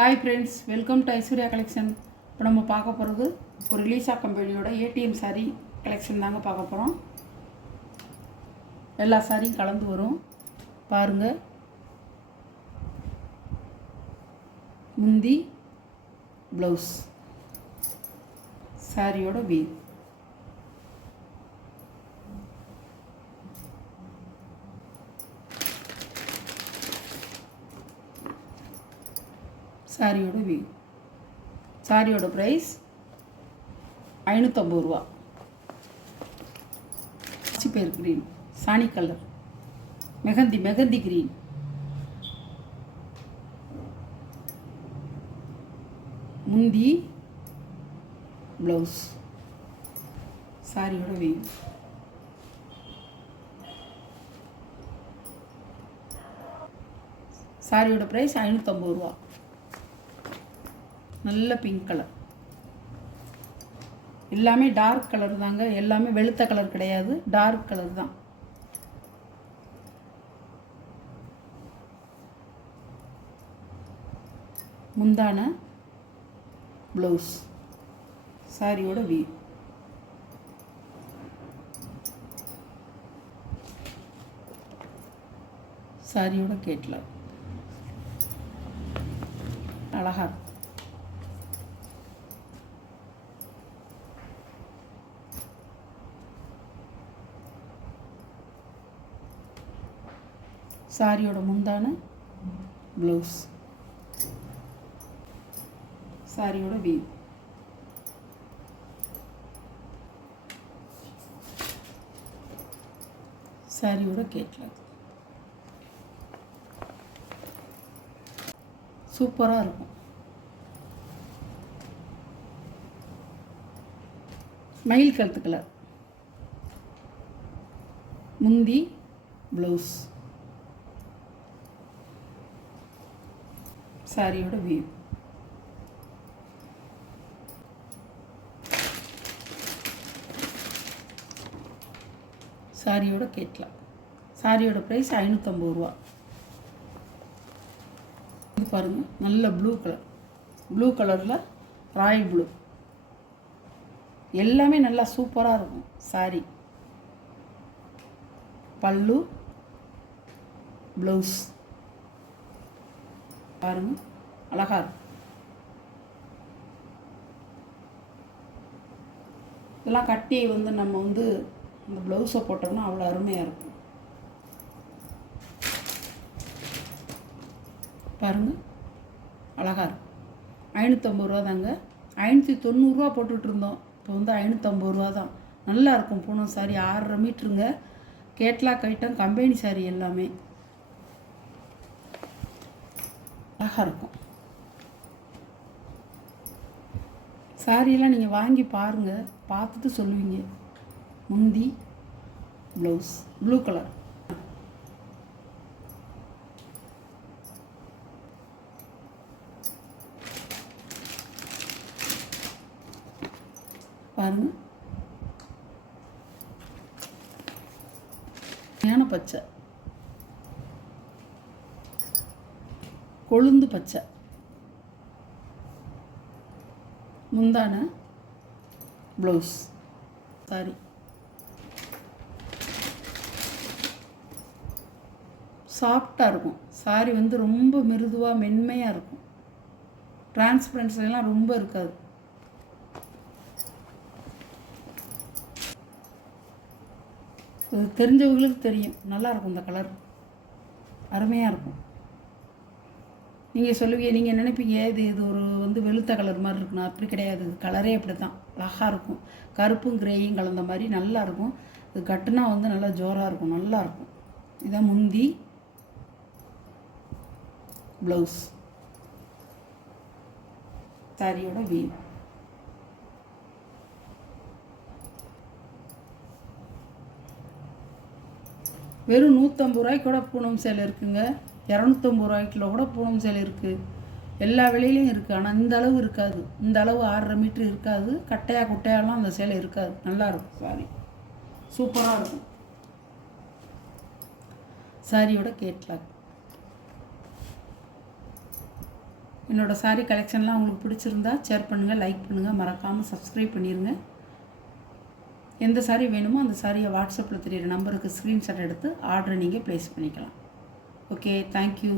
Hi friends, welcome to Aishwarya collection. இப்போ நம்ம பார்க்க போகிறது ஒரு லீசா கம்பெனியோட ஏடிஎம் சாரீ கலெக்ஷன் தாங்க பார்க்க போகிறோம். எல்லா சாரியும் கலந்து வரும் பாருங்கள். முந்தி, ப்ளவுஸ், சாரியோட வீவ். சாரியோட வியூ. சாரியோட ப்ரைஸ் 550 ரூபா. பேர் க்ரீன், சாணி கலர், மெகந்தி க்ரீன். முந்தி, ப்ளவுஸ், சாரியோட வியூ. சாரியோட ப்ரைஸ் 550 ரூபா. நல்ல பிங்க் கலர், எல்லாமே டார்க் கலர் தாங்க, எல்லாமே வெளுத்த கலர் கிடையாது, டார்க் கலர் தான். முந்தான, ப்ளவுஸ், சாரியோட வியூ. சாரியோட கேட்லாக் அழகா இருக்கும். சாரியோட முந்தான, ப்ளவுஸ், சாரியோட வியூ. சாரியோட கேட்லாக் சூப்பராக இருக்கும். மயில் கழுத்து கலர், முந்தி, ப்ளவுஸ், சாரியோட வியூ. சாரியோட கேட்லாக். சாரியோட ப்ரைஸ் 550 ரூபா. இது பாருங்கள், நல்ல ப்ளூ கலரில் ராயல் ப்ளூ. எல்லாமே நல்லா சூப்பராக இருக்கும். சாரி, பல்லு, ப்ளவுஸ் பாருங்க, அழகா இருக்கும். இதெல்லாம் கட்டி நம்ம இந்த ப்ளவுஸை போட்டோம்னா அவ்வளோ அருமையாக இருக்கும். பாருங்கள், அழகா இருக்கும். 550 ரூபா தாங்க. 590 ரூபா போட்டுட்ருந்தோம், இப்போ 550 ரூபா தான். நல்லா இருக்கும். பூனம் சாரி 6.5 மீட்டருங்க. கேட்லாக் ஐட்டம், கம்பெனி சாரி எல்லாமே அழகாக இருக்கும். சாரியெல்லாம் நீங்கள் வாங்கி பாருங்கள், பார்த்துட்டு சொல்லுவீங்க. முந்தி, ப்ளவுஸ், ப்ளூ கலர். பாருங்கள், ஞான பச்சை, கொழுந்து பச்சை. முந்தான, ப்ளவுஸ், சாரி. சாஃப்டாக இருக்கும். சாரி ரொம்ப மிருதுவாக மென்மையாக இருக்கும். டிரான்ஸ்பரன்ஸ்லாம் ரொம்ப இருக்காது. இது தெரிஞ்சவங்களுக்கு தெரியும். நல்லாயிருக்கும். இந்த கலர் அருமையாக இருக்கும். நீங்கள் சொல்லுவீங்க, நீங்கள் நினைப்பீங்க இது ஒரு வெளுத்த கலர் மாதிரி இருக்குண்ணா. அப்படி கிடையாது. இது கலரே அப்படி தான், அழகாக இருக்கும். கருப்பும் கிரேயும் கலந்த மாதிரி நல்லா இருக்கும். இது கட்டுனா நல்லா ஜோராக இருக்கும், நல்லாயிருக்கும். இதான் முந்தி, ப்ளவுஸ், சாரியோட வியூ. வெறும் 150 ரூபாய்க்கு கூட பூனம் சேலை இருக்குங்க. 250 ரூபாய்க்குள்ள கூட பூனம் சேலை இருக்குது. எல்லா விலையிலையும் இருக்குது. ஆனால் இந்த அளவு இருக்காது. இந்த அளவு 6.5 மீட்ரு இருக்காது. குட்டையாலாம் அந்த சேலை இருக்காது. நல்லாயிருக்கும். சாரி சூப்பராக இருக்கும். சாரியோட கேட்லாக். என்னோடய சாரீ கலெக்ஷன்லாம் உங்களுக்கு பிடிச்சிருந்தா ஷேர் பண்ணுங்கள், லைக் பண்ணுங்கள், மறக்காமல் சப்ஸ்கிரைப் பண்ணிடுங்க. எந்த சாரீ வேணுமோ அந்த சாரியை வாட்ஸ்அப்பில் தெரியிற நம்பருக்கு ஸ்க்ரீன்ஷாட் எடுத்து ஆர்டரை நீங்கள் ப்ளேஸ் பண்ணிக்கலாம். Okay, thank you.